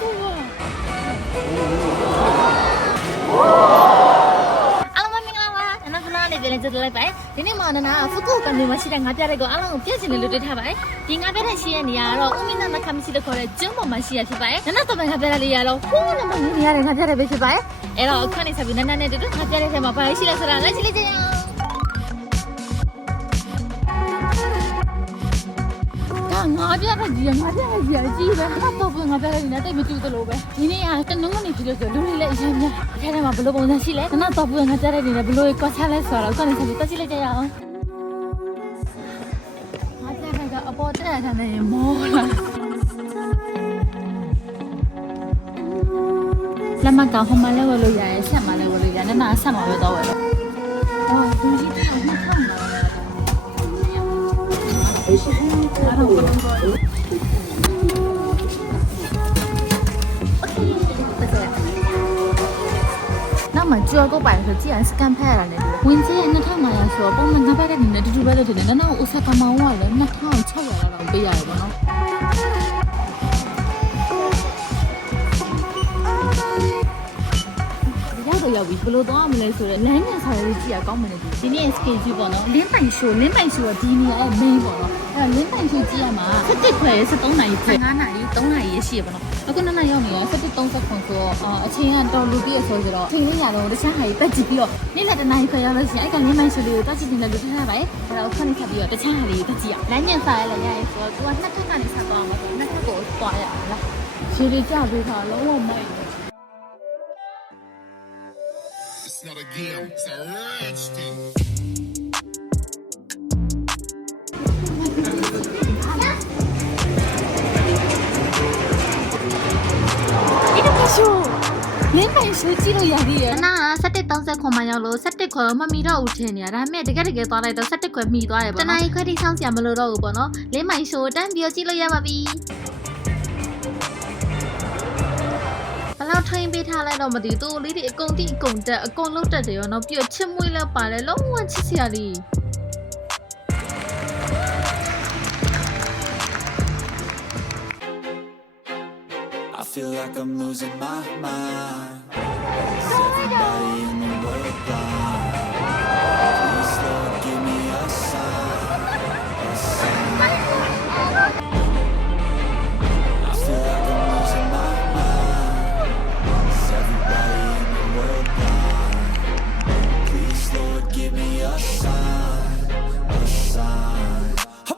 ကူအားလုံးမင်္ဂလာပါအနောက်ဖလာနေပြန်ကြည့်လိုက်ပါဒီနေ့မှာနနာဖူကူကန်ဒီမှာရှိတဲ့ငါးပြတဲ့ကိုအားလုံးကိုပြည့်ချင်တယ်လို့တွေ့ထားပါတယ်ဒီငါးပြတဲ့ရှိတဲ့နေရာကတော့ဦးမင်းနာမခမရှိတဲ့ခေါ်တဲ့ကျွန်းပေါ်မှာရှိရဖြစ်ပါတယ်နနာတော့ပဲငါးပြတဲ့လေးရတော့ဖူးနံပါတ်နေရတဲ့ငါးပြတဲ့ပဲဖြစ်ပါတယ်အဲ့တော့အခါနေဆက်ပြီးနနာနဲ့တူတူငါးပြတဲ့ထဲမှာဘာရှိလဲဆိုတာလက်ရှိလေးကြည့်ရအောင်ဒါငါပြတဲ့ကြီးငါပြတဲ့ကြီးအကြီးပဲ ငါတော့ဘငါပြတဲ့ကြီးနဲ့တိတ်မတူသလိုပဲဒီနေ့ကတနုံးနေကြည့်လို့ဆိုလူတွေလည်းအရင်များအဲထဲမှာဘယ်လိုပုံစံရှိလဲငါတော့ဘငါပြတဲ့ကြီးနဲ့ဘယ်လိုကွာချလဲဆိုတော့အခါနေဆက်ပြီးတက်ကြည့်လိုက်ကြရအောင်ငါကြက်ကအပေါ်တက်ရတဲ့နေမောလာလက်မကဟိုမှာလည်းဝယ်လို့ရတယ်ဆက်မှာလည်းဝယ်လို့ရတယ်နားဆက်မှာပဲတော့ဝယ်လို့အော်ဒီကြီးတော့မထောက်နောက် မှကြောက်ကိုပိုင်ဆိုကြည့်ရင်စကန်ဖက်ရတာလေဝင်ကြီးရဲ့2500ဆိုတော့ပုံမှန်ငါဘက်ကနေတူတူပဲလို့ထင်တယ်နောက်ဥစားကမောင်းကလည်း2600လောက်တော့ပေးရတယ်ပေါ့နော်ရောက်တော့ရောက်ပြီဘယ်လိုသွားရမလဲဆိုတော့လမ်းညံစာရေးကြည့်ရကောင်းမလဲဒီဒီနေ့ schedule ပေါ့နော်လင်းပိုင် show လင်းပိုင် show ကဒီနေရာရဲ့ main ပေါ့နော် အဲ့တော့လင်းပိုင် show ကြည့်ရမှာ17ခွဲ73နာရီခွဲ9နာရီ3နာရီရရှိရပေါ့နော်အခုနနရောက်နေရော17:30ခွန်ဆိုတော့အာအချိန်ကတော့လူပြည့်ဆိုဆိုတော့ချိန်လေးရတော့တခြားဟာကြီးပတ်ကြည့်ပြီးတော့နေ့လက်တနာရီခွဲရောက်လို့ရှိရင်အဲ့ကလင်းပိုင် show လေးကိုတက်ကြည့်နေတယ်လို့ထင်ရပါတယ်အဲ့တော့ခဏခပ်ပြီးတော့တခြားဟာလေးကိုတက်ကြည့်ရလမ်းညံစာရေးလည်းရရင်ဆိုတော့ तू ကနှစ်ထပ်ကနေဆက်သွားမှာဆိုတော့နှစ်ထပ်ကိုသွားရအောင်လားခြေလေးကြပေးတာလုံးဝမိုက်တယ် It's not a game, it's a rich thing. ဒီတော့ရှိုးလင်းပိုင်ရှိုးကြည့်လို့ရသေးရဲ့နာက1730ခွန်မှရောက်လို့17ခွန်မမီတော့ဦးထင်နေရဒါပေမဲ့တကယ်တကယ်သွားလိုက်တော့17ခွန်မှီသွားတယ်ပေါ့နော်တနားရီခွဲထိစောင့်စရာမလိုတော့ဘူးပေါ့နော်လင်းပိုင်ရှိုးတန်းပြီးကြည့်လို့ရပါပြီဘလောက်ထိုင်ပေးထားလိုက်တော့မသိဘူးသူ့လေးတွေအကုန်တိအကုန်တက်အကုန်လုံးတက်တယ်ရောနော်ပြီးတော့ချစ်မွေးလည်းပါတယ်လုံးဝချစ်စရာလေး feel like I'm losing my mind. Everybody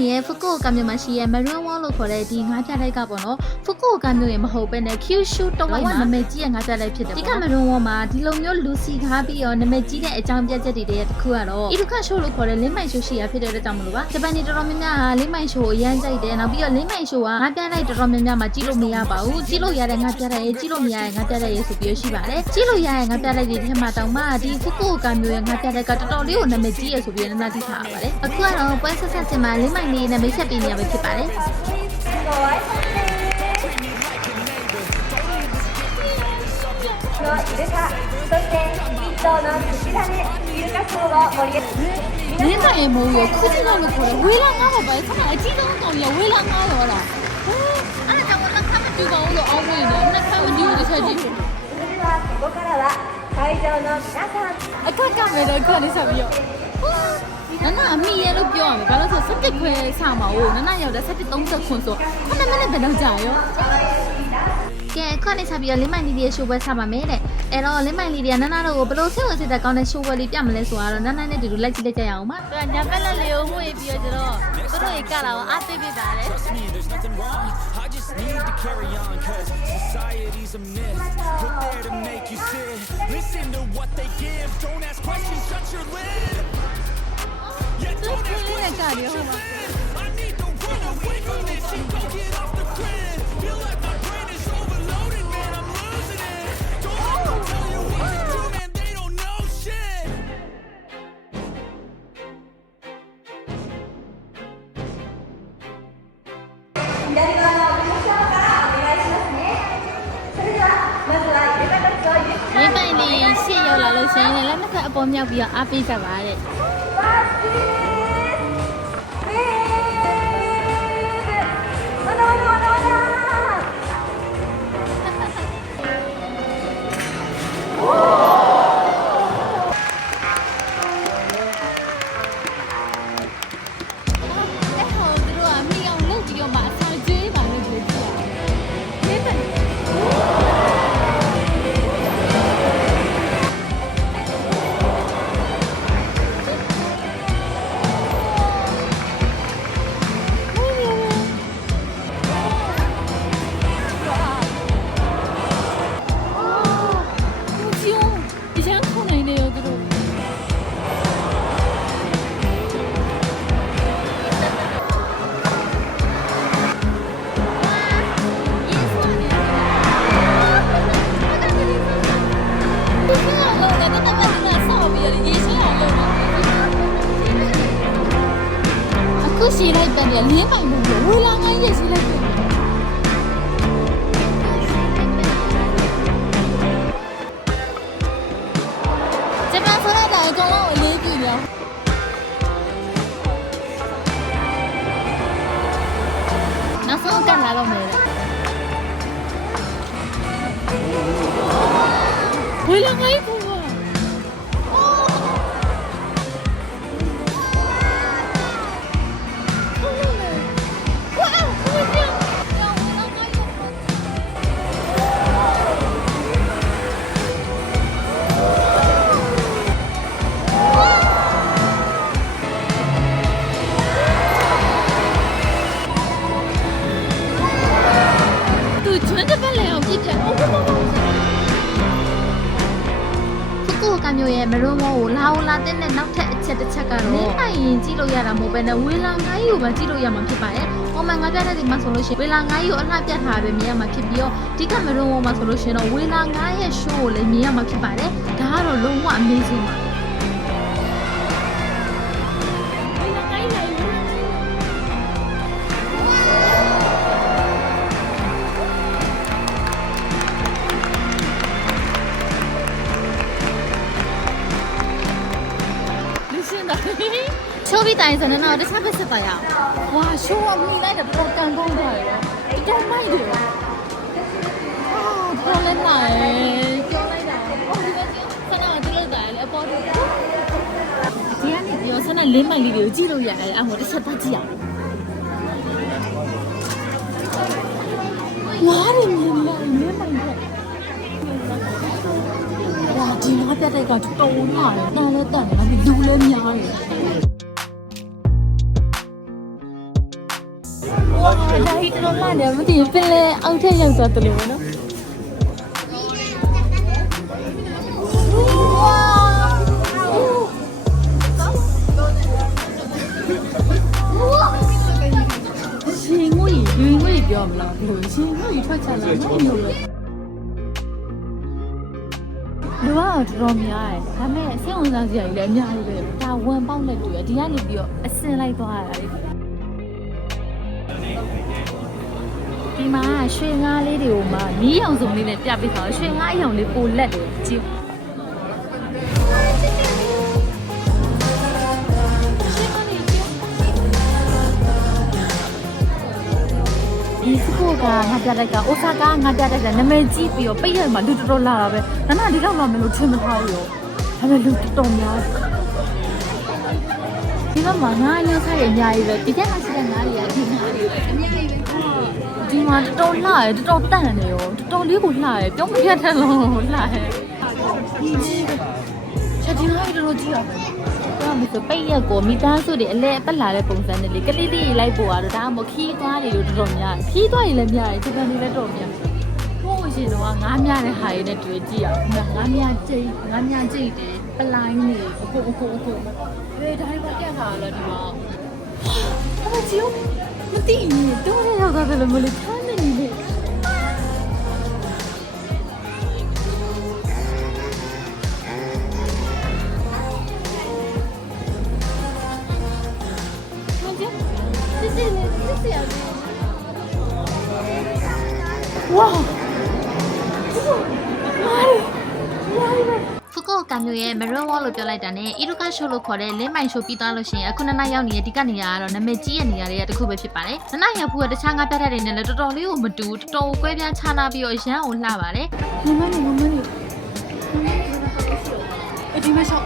နားရောက်နေတဲ့ဖူကူကမြို့မှာရှိရဲ့ Maroon Wall လို့ခေါ်တဲ့ဒီငါးပြလိုက်ကပေါ့နော်ဖူကူကမြို့ရဲ့မဟုတ်ဘဲနဲ့ Kyushu တော့ဝိုင်းမှာနာမည်ကြီးရဲ့ငါးပြလိုက်ဖြစ်တယ်ပေါ့ဒီက Maroon Wall မှာဒီလိုမျိုးလူစီကားပြီးတော့နာမည်ကြီးတဲ့အကြောင်းပြချက်တွေတည်းတစ်ခုကတော့ Iruka Show လို့ခေါ်တဲ့လင်းမိုင် show ရှိရဖြစ်တဲ့အတွက်ကြောင့်မလို့ပါဂျပန်နေတော်တော်များများကလင်းမိုင် show ကိုအရန်ကြိုက်တယ်နောက်ပြီးတော့လင်းမိုင် show ကငါးပြလိုက်တော်တော်များများမှာကြည့်လို့မရပါဘူးကြည့်လို့ရတဲ့ငါးပြလိုက်ရေးကြည့်လို့မရတဲ့ငါးပြလိုက်ရေးဆိုပြီးရှိပါတယ်ကြည့်လို့ရတဲ့ငါးပြလိုက်တွေထဲမှာတောင်မှဒီဖူကူကမြို့ရဲ့ငါးပြလိုက်ကတော်တော်လေးကိုနာမည်ကြီးရဆိုပြီးနနာသိထားရပါတယ်အခုကတော့ပွဲဆက်ဆက်တင်မှာလင်းမိုင်လေးနဲ့မိတ်ဆက်ပေးနေရပဲဖြစ်ပါတယ် のイルカそして一頭の寿司だねイルカショーを盛り上げ လင်းမိုင်မိုးရခုစလို့လို့ခေါ်တယ်ဝေးလာငါးပါပဲခဏအကြီးဆုံးကောင်ရဝေးလာငါးရောလားဟဲအဲ့ဒါကြောင့်လက်ခမတူပါဘူးလို့အောင်းဝင်တယ်နှစ်ခမတူဘူးတစ်ချက်ကြည့် それではここからは会場の皆さん အခက်ကမဲ့တော့ခဏလေးဆက်ပြီးတော့ နနအမိရဲ့လို့ပြောရမယ်ဘာလို့ဆိုစက်တစ်ခွဲဆာမှာဟိုနနရောက်တဲ့စက်တစ်30ခွန်ဆို9မိနစ်ပဲတော့ကြာရောကဲခဏလေးဆက်ပြီးတော့လင်းမိုင်လီဒီရဲ့ရှိုးပွဲဆာပါမယ်တဲ့အဲ့တော့လင်းမိုင်လီဒီကနနတို့ကိုဘလို့စိတ်ဝင်စားတဲ့ကောင်းတဲ့ရှိုးပွဲလေးပြမလဲဆိုတော့နနနဲ့တူတူလိုက်ကြည့်လိုက်ကြရအောင်ပါသူကညာပက်လက်လေးကိုမှုပြီးတော့ကျတော့သူတို့ရေကလာအောင်အားပေးပေးပါလေ Trust me, there's nothing wrong. I just need to carry on, cause society's a myth. Put there to make you sit. Listen to what they give. Don't ask questions, shut your lid. ကြတယ်ဟုတ်ပါ I need to run away from this shit, go get off the grid. Feel like my brain is overloaded, man, I'm losing it. Don't let them tell you what to do, man, they don't know shit. 左側のお客様からお願いしますねそれではまずはイルカたちをゆっくり မင်းပိုင်လေးရှေ့ရောက်လာလို့ရှိရင်လည်းလက်နှစ်ဖက်အပေါ်မြောက်ပြီးတော့အားပေးကြပါတဲ့ Martínez. နောက် မျိုးရဲ့မရုံမောကိုလာဦးလာတဲ့နဲ့နောက်ထပ်အချက်တစ်ချက်ကတော့နေပိုင်ရင်ကြည့်လို့ရတာမဟုတ်ပဲနဲ့ဝေလာငိုင်းယူပဲကြည့်လို့ရမှာဖြစ်ပါတယ်။ပုံမှန်ငါးပြတဲ့ဒီမှာဆိုလို့ရှိရင်ဝေလာငိုင်းယူအလှပြတ်ထားပဲမြင်ရမှာဖြစ်ပြီးတော့ဒီကမရုံမောမှာဆိုလို့ရှိရင်တော့ဝေလာငိုင်းရဲ့ show ကိုလည်းမြင်ရမှာဖြစ်ပါတယ်။ဒါကတော့လုံးဝ amazing ပါ။ င်စနေတော့တခြားဘက်ဆက်ပါရအောင်ဝါရှိုးကမိလိုက်တော့တော်ကန်ကောင်းသွားတယ်တော်တော်မိုက်တယ်အာတော်လည်းနိုင်ပြောလိုက်တာအော်ဒီကဆနာကတူလို့တာလေအပေါ်ဒီကနေပြောဆနာလေးမိုက်လေးကိုကြည့်လို့ရတယ်အမေတစ်ချက်သားကြည့်အောင်ဝါးရမြင်လိုက်မြင်လိုက်တော့ဝါဒီငါပြတ်တဲ့ကတော်တော်လာတယ်တန်လည်းတန်တယ်လူလည်းများတယ် 哇，ဒါဟိတော်လာတယ်မသိဘူးပင်လဲအောက်ထက်ရောက်သွားတယ်လို့ပဲနော်ဝါရှင်ငွေရွေငွေပြောမလားဘလို့ရှင်ငွေထွက်ချလာနော်လို့လေလူကတော်တော်များတယ်ဒါပေမဲ့စိတ်ဝင်စားစရာကြီးလည်းအများကြီးပဲဒါဝန်ပေါက်နဲ့တွေ့ရဒီကနေပြီးတော့အစင်လိုက်သွားရတာလေ ဒီမှာရွှေငါးလေးတွေကိုမှနီးရောင်စုံလေးနဲ့ပြပေးထားရွှေငါးအရောင်လေးပိုလက်တယ်ကြည့်ဒီစကိုကငါပြတဲ့ကအိုဆာကာငါပြတဲ့ကနာမည်ကြီးပြီးတော့ပိတ်ရမှာလူတော်တော်လာတာပဲဒါမှဒီလောက်လာမယ်လို့ထင်မထားဘူးရောဒါပေမဲ့လူတော်တော်များဒီကမှာငါးလေးဆိုင်အများကြီးပဲဒီကမှာရှိတဲ့ငါးတွေက မှာတော်တော်လှရယ်တော်တော်တန့်နေရောတော်တော်လေးကိုလှရယ်ပြောမပြတ်တဲ့လုံးလှရယ်ချက်ချင်းလိုက်တော်တော်ကြည့်ရမယ်ဒါမှမဟုတ်ပိတ်ရက်ကိုမိသားစုတွေအလဲအပတ်လာတဲ့ပုံစံနဲ့လေကလေးလေးလိုက်ပို့ရတော့ဒါမှမဟုတ်ခီးသွားတွေလို့တော်တော်များခီးသွားတွေလည်းများတယ်ဂျပန်တွေလည်းတော်တော်များဟိုရှင်တော့ငားများတဲ့ဟာတွေနဲ့တွေ့ကြည့်ရအောင်ငားများကြိတ်ငားများကြိတ်တယ်ပလိုင်းနေအခုအခုအခုဘယ်တိုင်းမှာပြတ်ခါလဲဒီမှာအမကြီးရောမသိဘူးတော့ရရောက်သွားတယ်လို့မလို့ထား စစ်လေးစစ်စစ်ရလေးဝါဖူကိုကမျိုးရဲ့ Maroon Wall လို့ပြောလိုက်တာနဲ့ Iruka Show လို့ခေါ်တဲ့လင်းမိုင် show ပြီးသွားလို့ရှိရင်အခုနနရောက်နေတဲ့ဒီကနေရာကတော့နာမည်ကြီးရဲ့နေရာတွေကတစ်ခုပဲဖြစ်ပါတယ်။နနရောက်ဘူးကတခြားငါးပြတ်တဲ့တွေနဲ့လည်းတော်တော်လေးကိုမတူတော်တော်ကွဲပြားခြားနာပြီးတော့ရမ်းကိုလှပါတယ်။မမနေမမနေအဒီမရှော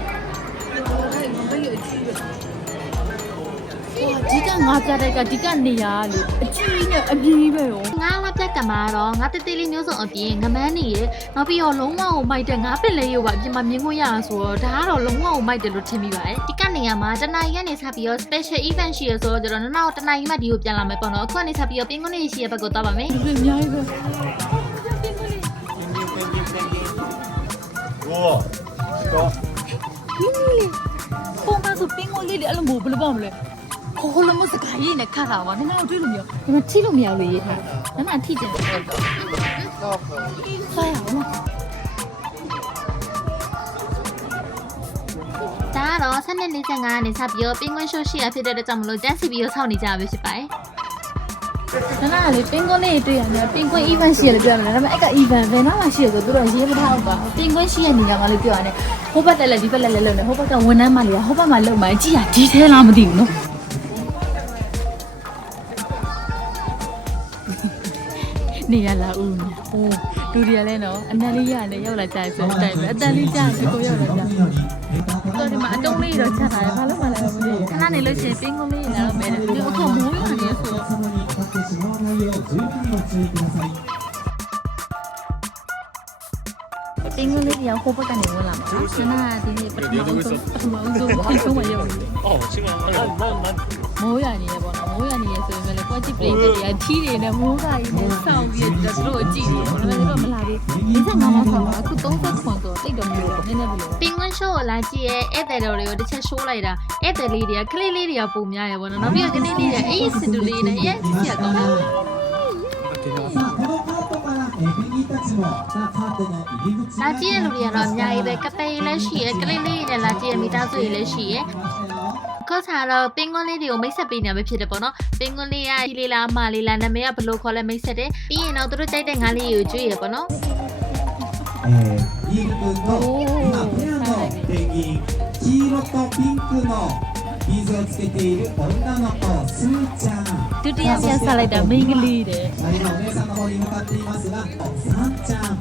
က်ဒီကငါပြတဲ့ကဒီကနေရာလို့အကြီးနဲ့အကြီးပဲရောငါငါပြက်ကမှာတော့ငါတေးသေးလေးမျိုးစုံအပြင်ငမန်းနေရနောက်ပြီးတော့လုံးဝကိုမိုက်တဲ့ငါပစ်လေးရောပါအပြင်မှာမြင်ခွင့်ရတာဆိုတော့ဒါကတော့လုံးဝကိုမိုက်တယ်လို့ထင်မိပါတယ်ဒီကနေရာမှာတနင်္ဂနွေကနေစပြီးတော့ special event ရှိရဆိုတော့ကျတော့နောက်တနင်္ဂနွေမှဒီကိုပြန်လာမယ်ပေါ့နော်အခုကနေစပြီးတော့ပင်ကုန်းလေးရှိရဘက်ကိုသွားပါမယ်ဒီအများကြီးပဲပုံမှန်ဆိုပင်ကိုလေးတွေအဲ့လိုမျိုးဘယ်လိုပေါ့မလဲ ဟိုလိုမျိုးစကားရေးနဲ့ခတ်တာပါနင်တို့တွေ့လို့မရဒီမှာထိလို့မရလို့ရေးထားနင်ကထိတယ်တော့ဆိုင်အောင်ဒါကတော့7နှစ်45ကနေစပြီးတော့ပင်ကွင်းရှိုးရှိရဖြစ်တဲ့အတွက်ကြောင့်မလို့တန်းစီပြီးတော့ဆောက်နေကြပါပဲဖြစ်ပါတယ်။ဒါကလေပင်ကွင်းလေးတွေ့ရတယ်ပင်ကွင်း event ရှိရလို့ပြောရတယ်ဒါပေမဲ့အဲ့က event ဘယ်နားမှာရှိရဆိုသူတို့ရေးမထားဘူးပါပင်ကွင်းရှိရနေကြမှာလို့ပြောရတယ်ဟိုဘက်တက်လက်ဒီဘက်လက်လက်လုံးနေဟိုဘက်ကဝန်ထမ်းမလေးကဟိုဘက်မှာလုံမှကြည့်ရဒီထဲလားမသိဘူးနော် နေရလာဦးမြ။အိုးလူတွေကလည်းနော်အနက်လေးရလည်းရောက်လာကြပြီဆိုတဲ့အတိုင်းပဲအတန်လေးကြာဒီကိုရောက်လာကြ။တော်ဒီမှာအတုံးလေးတော့ချက်လာတယ်ဘာလို့မှလည်းမသိဘူး။ခဏနေလို့ရှိရင်ပင်းကုန်းလေးရလာတော့မယ်။ဒီအခုမိုးရွာနေဆိုတော့ပင်းကုန်းလေးကဟိုဘက်ကနေဝင်လာမှာ။ကျွန်တော်ကဒီနေ့ပထမဆုံးပထမဆုံးပင်းကုန်းဝင်ရောက်။အော်ရှင်းပါလား။မမမ မိုးရနေရပေါ့နော်မိုးရနေရဆိုပေမဲ့လည်း quality play တွေကထီးတွေနဲ့မိုးကကြီးနဲ့ဆောင်းပြီးတော့တို့အကြည့်တယ်ဒါပေမဲ့တို့မလာသေး55လောက်ဆောင်းတော့အခု30ခွန်ဆိုတိတ်တော့မလို့နည်းနည်းပဲလို့ penguin show ကိုလာကြည့်ရဲ့ဧည့်သည်တော်တွေကိုတစ်ချက် show လိုက်တာဧည့်သည်လေးတွေကကလေးလေးတွေကပုံများရပေါ့နော်နောက်ပြီးတော့ကလေးလေးတွေကအေးစစ်တူလေးနဲ့ရဲ့ကြည့်ရကောင်းတယ်လာကြည့်ရလူတွေကတော့အများကြီးပဲကပယ်ရည်လည်းရှိရယ်ကလေးလေးရယ်လာကြည့်ရမိသားစုတွေလည်းရှိရယ် ကော့စားတော့ပင်ကွန်းလေးတွေကိုမိတ်ဆက်ပေးနေမှာဖြစ်တယ်ပေါ့နော်ပင်ကွန်းလေးကကြီးလေးလားအမလေးလားနာမည်ကဘယ်လိုခေါ်လဲမိတ်ဆက်တယ်ပြီးရင်တော့သူတို့ကြိုက်တဲ့ငါးလေးကိုကျွေးရပေါ့နော် えー、リーグ君と今ペアのペンギン黄色とピンクのビーズをつけている女の子スーちゃん ဒုတိယပြန်ဆက်လိုက်တာမိန်းကလေးတဲ့ あ今お姉さんの方に向かっていますがサンちゃん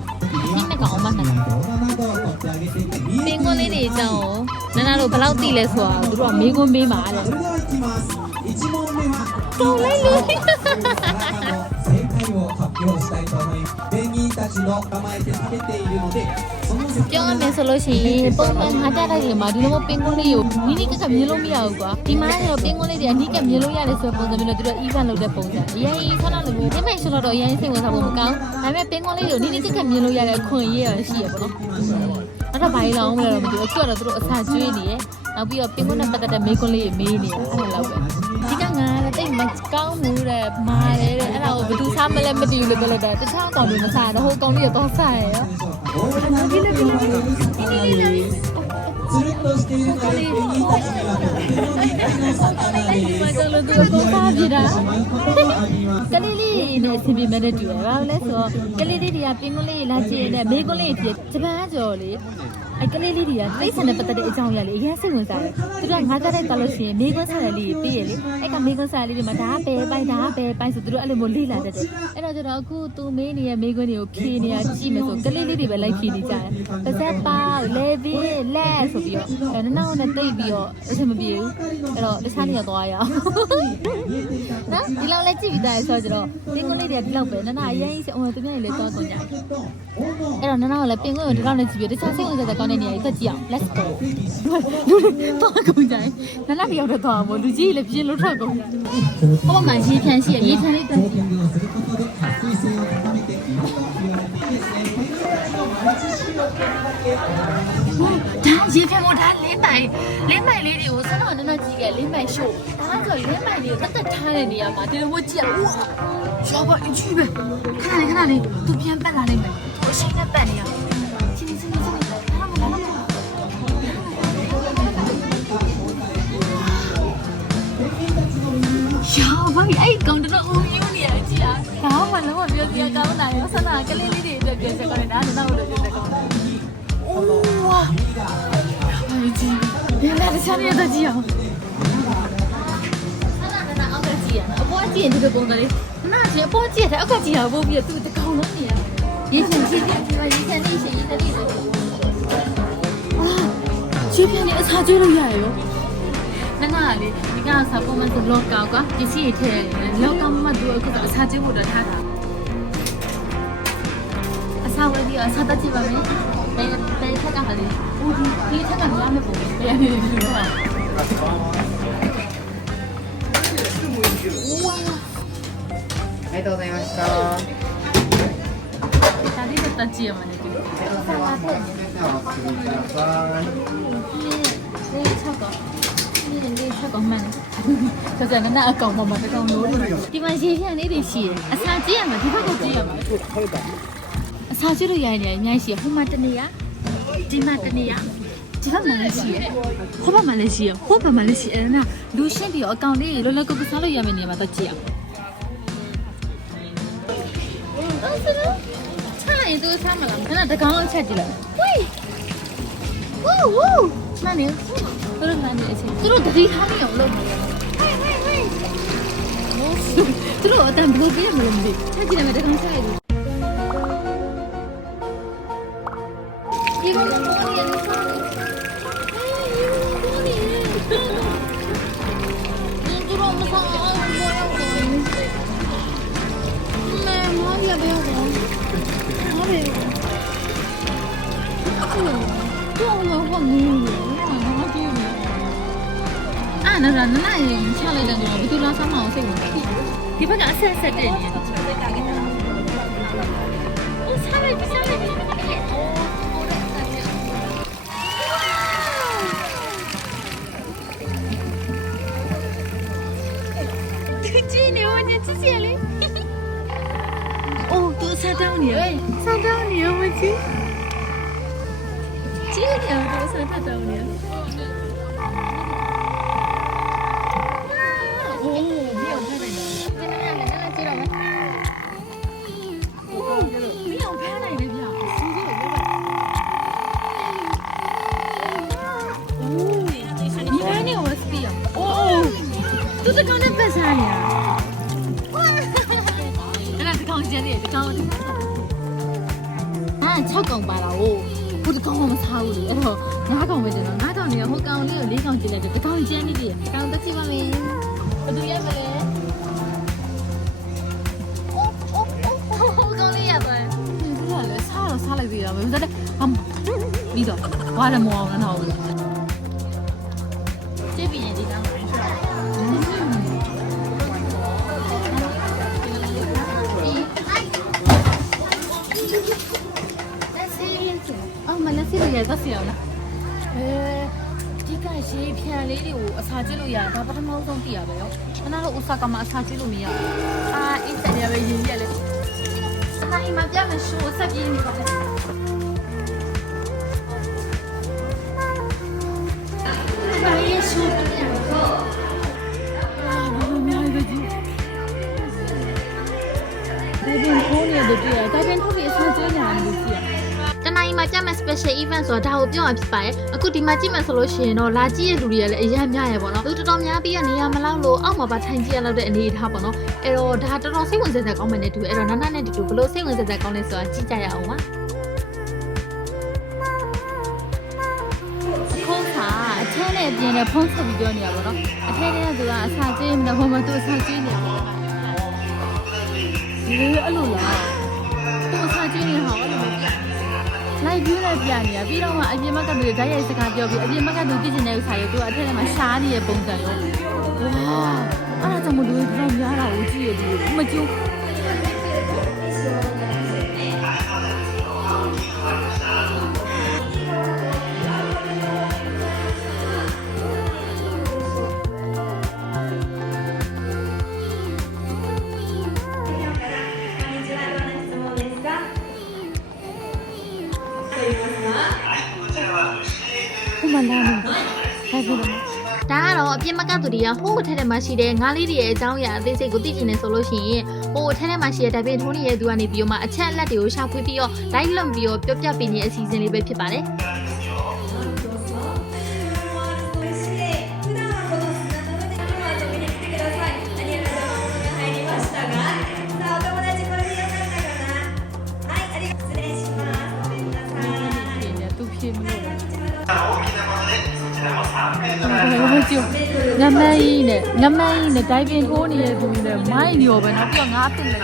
みんながおまんな動 ပင်ကွန်းလေးတွေအကြောင်းကိုနန္ဒတို့ဘယ်လောက်သိလဲဆိုတော့သူတို့ကမေးခွန်းပေးပါတဲ့တော်လေးလူပြောရမယ်ဆိုလို့ရှိရင်ပုံမှန်ငါကြလိုက်ရင်မဒီလိုမျိုးပင်ကွန်းလေးကိုနိနိကကမြင်လို့မရဘူးကွာဒီမှာကတော့ပင်ကွန်းလေးတွေအနိကမြင်လို့ရတယ်ဆိုတဲ့ပုံစံမျိုးနဲ့သူတို့ event လုပ်တဲ့ပုံစံအရင်ခဏလိုမျိုးဒီမဲ့ရှလို့တော့အရင်စိတ်ဝင်စားဖို့မကောင်းဒါပေမဲ့ပင်ကွန်းလေးကိုနိနိကကမြင်လို့ရတဲ့အခွင့်အရေးရရှိရပေါ့နော် နောက်တော့ဘာကြီးလောင်းမလဲတော့မသိဘူးအကျွတ်တော့သူတို့အဆန်ကျွေးနေရယ်နောက်ပြီးတော့ပင်ကွန်းနဲ့ပတ်သက်တဲ့မေးခွန်းလေးတွေမေးနေရယ်အဲ့လိုပဲဒီကငါလည်းတိတ်မကောင်းဘူးတဲ့မာတယ်တဲ့အဲ့ဒါကိုဘယ်သူစားမလဲမသိဘူးလို့ပြောလိုက်တာတခြားကောင်တွေမစားတော့ဟိုကောင်တွေတော့စားရယ်ရောဒီလိုဒီလိုဒီလိုဒီလိုဒီလို လို့သူကပုံစားပြတာကလေးလေးနဲ့ဆင်ပြေမဲ့တူရယ်ဘာလို့လဲဆိုတော့ကလေးလေးတွေကပင်ကလေးလာကြည့်နေတဲ့မေးကလေးတွေဂျပန်ကျော်လေး အဲကလေးလေးတွေကတိတ်ဆန်တဲ့ပတ်သက်တဲ့အကြောင်းအရာလေးအရင်စိတ်ဝင်စားတယ်သူကငါးကြတဲ့ကလို့ရှိရင်မေကွန်းဆရာလေးပြီးရလေအဲကမေကွန်းဆရာလေးတွေမှာဒါကပဲပိုင်ဒါကပဲပိုင်ဆိုသူတို့အဲ့လိုမျိုးလေးလာတတ်တယ်အဲ့တော့ကျတော့အခုသူမေးနေတဲ့မေကွန်းတွေကိုဖြေနေတာကြည့်မယ်ဆိုကလေးလေးတွေပဲလိုက်ဖြေနေကြတယ်ပါဇက်ပါလေဘင်းလက်ဆိုပြီးတော့အဲနောက်နဲ့တိတ်ပြီးတော့အဆင်မပြေဘူးအဲ့တော့တခြားနေရာသွားရအောင်နော်ဒီလောက်လဲကြည့်ပြီးသားရဆိုတော့ပင်ကွန်းလေးတွေကဒီလောက်ပဲနနာအရင်ကြီးစအောင်သူများကြီးလည်းသွားကုန်ကြတယ်အဲ့တော့နနာကလည်းပင်ကွန်းကိုဒီလောက်နဲ့ကြည့်ပြီးတခြားစိတ်ဝင်စားတဲ့ကောင်း那一个奖，Let's go！打工仔，咱俩不要这，都进了，毕竟都是打。我满心偏心，一天的工资。他一天我他连买连买的六十多的那几个连买小，单个连买的的呀嘛，对我姐我，小宝你去呗，看那里看那里，都偏半拉的没，我现在半的呀。 ရောဘာအဲ့ကောင်တော့ဦးမျိုးနေရကြည့်အားဘာမှလုံးဝပြောပြကောင်းတာရောဆန္ဒကလေးလေးတွေအတွက်ပြောစကောင်းတယ်ဒါကတော့လို့ပြောစကောင်းတယ်အိုးဝါအဲ့ဒီဒီလာတဲ့စားရတဲ့ကြည့်အောင်ဆန္ဒကအောက်ကကြည့်ရအပေါ်ကြည့်ရင်ဒီလိုပုံစံလေးနားကြည့်အပေါ်ကြည့်တယ်အောက်ကကြည့်ရပို့ပြီးသူတကောင်လုံးနေရရေဖြန်ကြည့်ကြည့်ဒီမှာရေဖြန်နေရှင်ရေတတိဆိုအာရေဖြန်နေအစားကျွေးလို့ရရောနနာလေဒီကစားပုံမှန်ဆိုလော့ 내가 사보면서 로가가 지시 이렇게 로가만 두어 그래서 사지고를 하라. 사월이 사다 집안에 내가 내일 찾아가네. 우리 찾아가 남해 보고 그냥 이러는 거야. ありがとうございました。다 되셨다 지혜만 해도. ありがとうございます。 네, 차가. ချက်ကောမှန်တယ်ဒါကငါအကောင်မမတကောင်လို့ဒီမှာရေဖြန့်လေးတွေရှိတယ်အစာကြည့်ရမှာဒီဘက်ကိုကြည့်ရမှာအစာကြည့်လို့ရရင်အများကြီးရှိရဟိုမှာတနေရဒီမှာတနေရဒီဘက်မှာလည်းရှိရဟိုဘက်မှာလည်းရှိရဟိုဘက်မှာလည်းရှိရနာလူရှင်းပြီးတော့အကောင်လေးလောလောကူကူစားလို့ရမယ့်နေရာမှာတော့ကြည့်ရအောင်အဲ့ဒါချာရင်သူစားမလားခဏတကောင်လုံးချက်ကြည့်လိုက်ဝေးဝူးဝူးမှန်နေသူတို့မှန်နေအချင်းသူတို့တတိထားနေအောင်လုပ်နေတယ်ဟေးဟေးဟေးသူတို့အတန်ဘ ယ်လိုပြရမလဲမသိချက်ကြည့်တယ်တကောင်ချက်ရည်ဒီကောင်ကပေါ်နေတယ်စားနေဟေးပေါ်နေတယ်သူတို့မစားအောင်ဘောရောက်တယ်မဲမောင် အဲ့ဒါနာနာနာရေချလိုက်တယ်ဆိုတော့ဘယ်သူလားဆောင်းမအောင်စိတ်ဝင်စားဒီဘက်ကအဆက်ဆက်တက်နေတယ်အိုးစားလိုက်စားလိုက်ကြည့်နေဝင်ကြည့်စီလေ။အိုးသူဆန်တောင်းနေရ။ဆန်တောင်းနေရမကြည့်။ကြည့်နေတော့ဆန်တောင်းနေရ။ 6កောင်ပါတော့ဘူးတကောင်မစားဘူးလေအဲ့တော့9កောင်ပဲကျွန်တော်9កောင်နေဟိုកောင်လေးကို4កောင်ကျင်လိုက်တယ်တကောင်ကျန်နေတယ်កောင်တက်ချပါမယ် ဘယ်သူရိုက်မလဲအိုးအိုးအိုးကောင်းလေးရသွားတယ်ဘူးလားလဲစားတော့စားလိုက်သေးတာပဲဒါလည်းအမပြီးတော့ဘာလည်းမအောင်လည်းတော့ဘူးကျပြီနေဒီကောင်အော်မနက်စီရရသစီအောင်လားအဲ ကရေဖြန်လေးတွေကိုအစာကျစ်လို့ရတာဒါပထမဆုံးသိရပဲရောခဏတော့ဥစားကမှအစာကျစ်လို့မရဘူးအာအင်းဆက်ရပဲရင်းရလေအနိုင်မပြမရှိုးဆက်ပြင်းနေပါလေဘာရရှိုးပြန်တော့အာဘာလို့များလဲဒီဒါပြင်ဖုန်းရတဲ့ပြရဒါပြင်ထုတ်ပြီးအစာကျစ်ညာလို့ကြည့်ရတနင်္လာနေ့ မှာကြက်မဲ့ special event ဆိုတာဒါကိုပြောရဖြစ်ပါတယ်အခုဒီမှာကြည့်မယ်ဆိုလို့ရှိရင်တော့လာကြည့်ရတဲ့လူတွေကလည်းအများများရယ်ပေါ့နော်လူတော်တော်များပြီးကနေရာမလောက်လို့အောက်မှာပါထိုင်ကြည့်ရလောက်တဲ့အနေအထားပေါ့နော်အဲ့တော့ဒါတော်တော်စိတ်ဝင်စားစရာကောင်းမယ်နဲ့တူအဲ့တော့နာနာနဲ့တူတူဘလို့စိတ်ဝင်စားစရာကောင်းလဲဆိုတာကြည့်ကြရအောင်ပါခုံးခါအထဲနဲ့အပြင်နဲ့ဖုံးဆက်ပြီးပြောနေတာပေါ့နော်အထဲထဲကသူကအစာကျင်းမလို့ဟိုမှာသူအစာကျင်းနေတယ်ဒီလိုအဲ့လိုလားသူအစာကျင်းနေဟော အဲ့လိုမပြလိုက်ပြလိုက်ပြနေရပြီးတော့မှအပြင်ဘက်ကသူဓာတ်ရိုက်စကားပြောပြီးအပြင်ဘက်ကသူပြည့်ကျင်တဲ့ဥစ္စာတွေသူကအထက်ထဲမှာရှားနေတဲ့ပုံစံရောဝါအဲ့ဒါကြောင့်မလို့ဒီလိုများတာကိုကြည့်ရဒီမကျိုး သူတွေကဟိုးအထက်ထဲမှာရှိတဲ့ငါးလေးတွေရဲ့အကြောင်းအရာအသေးစိတ်ကိုသိချင်နေဆိုလို့ရှိရင်ဟိုးအထက်ထဲမှာရှိတဲ့ဒါပြင်ထိုးနေတဲ့သူကနေပြီးတော့မှအချက်အလက်တွေကိုရှာဖွေပြီးတော့ live လုပ်ပြီးတော့ပြောပြပေးနေတဲ့အစီအစဉ်လေးပဲဖြစ်ပါတယ် ပြုတ်ငမန်းကြီးနဲ့ငမန်းကြီးနဲ့ဒိုင်ပင်ထိုးနေရသူနဲ့မိုင်းရောပဲနော်ပြီးတော့ငါအဖြစ်လည်း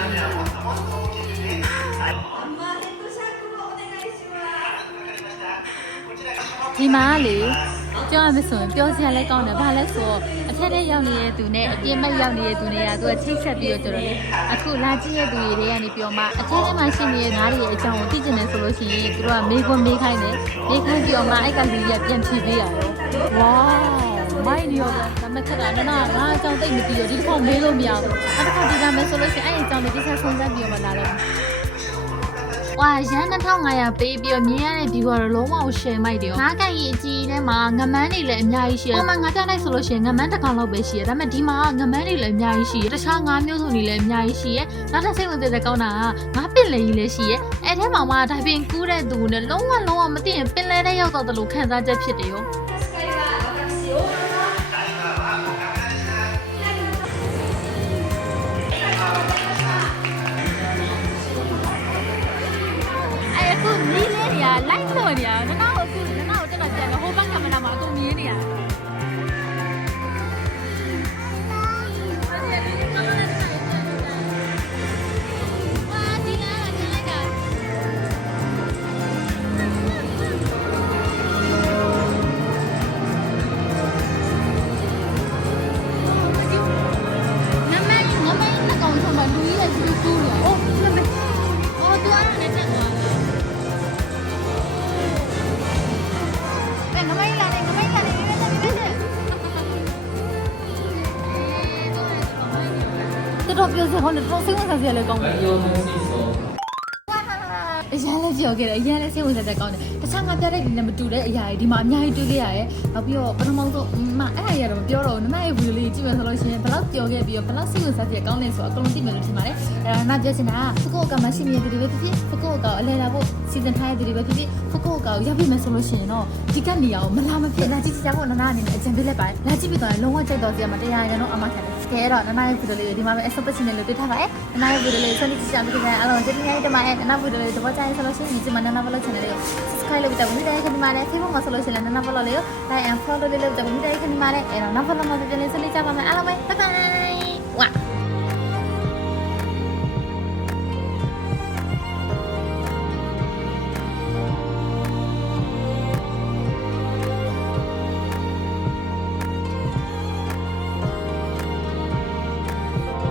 ဒီမှာလေပြောရမစွန်ပြောစရာလည်းကောင်းတယ်ဘာလဲဆိုတော့အထက်ထဲရောက်နေတဲ့သူနဲ့အပြင်ဘက်ရောက်နေတဲ့သူတွေကသူကချိတ်ဆက်ပြီးတော့တော်တော်လေးအခုလာကြည့်ရတဲ့သူတွေကနေပြောမှအထက်ထဲမှာရှိနေတဲ့ဓာတ်တွေအကြောင်းကိုသိကျင်တယ်ဆိုလို့ရှိရင်သူတို့ကမေးခွန်းမေးခိုင်းတယ်မေးခိုင်းပြီးတော့မှအဲ့ကလူကြီးကပြန်ဖြေပေးရတော့ဝါး မိုင်းနေရောပဲဒါမဲ့ခက်တာနနာငါအကြောင်းသိမသိရောဒီတစ်ခေါက်မေးလို့မရဘူးနောက်တစ်ခါဒီကမယ်ဆိုလို့ရှိရင်အဲ့ဒီအကြောင်းကိုတိကျဆုံးစမ်းပြီးတော့မှလာလိုက်ဝါရန်2500ပေးပြီးတော့မြင်ရတဲ့ view ကတော့လုံးဝကို share မိုက်တယ်။ငါးကန်ကြီးအကြီးထဲမှာငမန်းတွေလည်းအများကြီးရှိတယ်။ပုံမှန်ငါပြလိုက်ဆိုလို့ရှိရင်ငမန်းတစ်ကောင်လောက်ပဲရှိတယ်။ဒါပေမဲ့ဒီမှာငမန်းတွေလည်းအများကြီးရှိတယ်။တခြားငါးမျိုးစုံတွေလည်းအများကြီးရှိတယ်။နောက်တစ်စိတ်ဝင်စားတဲ့ကောင်းတာကငါးပင်လေကြီးလည်းရှိတယ်။အဲထဲမှာမှဒါပင်ကူးတဲ့သူနဲ့လုံးဝလုံးဝမသိရင်ပင်လေတဲ့ရောက်တော့တယ်လို့ခံစားချက်ဖြစ်တယ်ရော။ လေးတွေက စရာကောင်းတယ်တော်စိတ်ဝင်စားစရာလည်းကောင်းတယ်။အရန်လည်းကြောက်ခဲ့တယ်အရန်လည်းစိတ်ဝင်စားတဲ့ကောင်းတယ်တခြားငါပြတဲ့ဒီနဲ့မတူတဲ့အရာတွေဒီမှာအများကြီးတွေ့ခဲ့ရတယ်နောက်ပြီးတော့ပထမဆုံးမအဲ့အရာတော့မပြောတော့ဘူးနမရဲ့ဗီဒီယိုလေးကြည့်မယ်ဆိုလို့ရှိရင်ဘယ်လောက်ပျော်ခဲ့ပြီးတော့ဘယ်လောက်စိတ်ဝင်စားစရာကောင်းလဲဆိုတော့အကုန်လုံးသိမယ်လို့ထင်ပါတယ်အဲ့တော့ငါပြောချင်တာကဖကုတ်ကမှရှိနေတဲ့ဒီတွေပဲဖြစ်ဖြစ်ဖကုတ်ကအလဲလာဖို့စီစဉ်ထားတဲ့ဒီတွေပဲဖြစ်ဖြစ်ဖကုတ်ကရောက်ပြီမယ်ဆိုလို့ရှိရင်တော့ဒီကနေရာကိုမလာမဖြစ်လာကြည့်ကြဖို့နနာအနေနဲ့အကြံပေးလိုက်ပါတယ်လာကြည့်ပြီးတော့လုံးဝကြိုက်တော့စရာမတရားရတော့အမှတ်ခံတယ် ကဲအဲ့တော့နနာရဲ့ဗီဒီယိုလေးကိုဒီမှာပဲအဆုံးပတ်ချင်တယ်လို့တွေ့ထားပါတယ်နနာရဲ့ဗီဒီယိုလေးဆွမ်းကြည့်ကြမယ်ခင်ဗျာအားလုံးကျေးဇူးများတင်ပါတယ်နနာဗီဒီယိုလေးသဘောကျရင်ဆိုလို့ရှိရင်ဒီမှာနနာဘလော့ channel လေးကို subscribe လုပ်ပြီးတော့မိသားစုခင်ဗျာလည်း Facebook မှာဆိုလို့ရှိရင်နနာဘလော့လေးကို like and follow လေးလုပ်ပြီးတော့မိသားစုခင်ဗျာလည်းအဲ့တော့နောက်ဘလော့မှာပြန်လည်ဆက်လက်ကြပါမယ်အားလုံးပဲ bye bye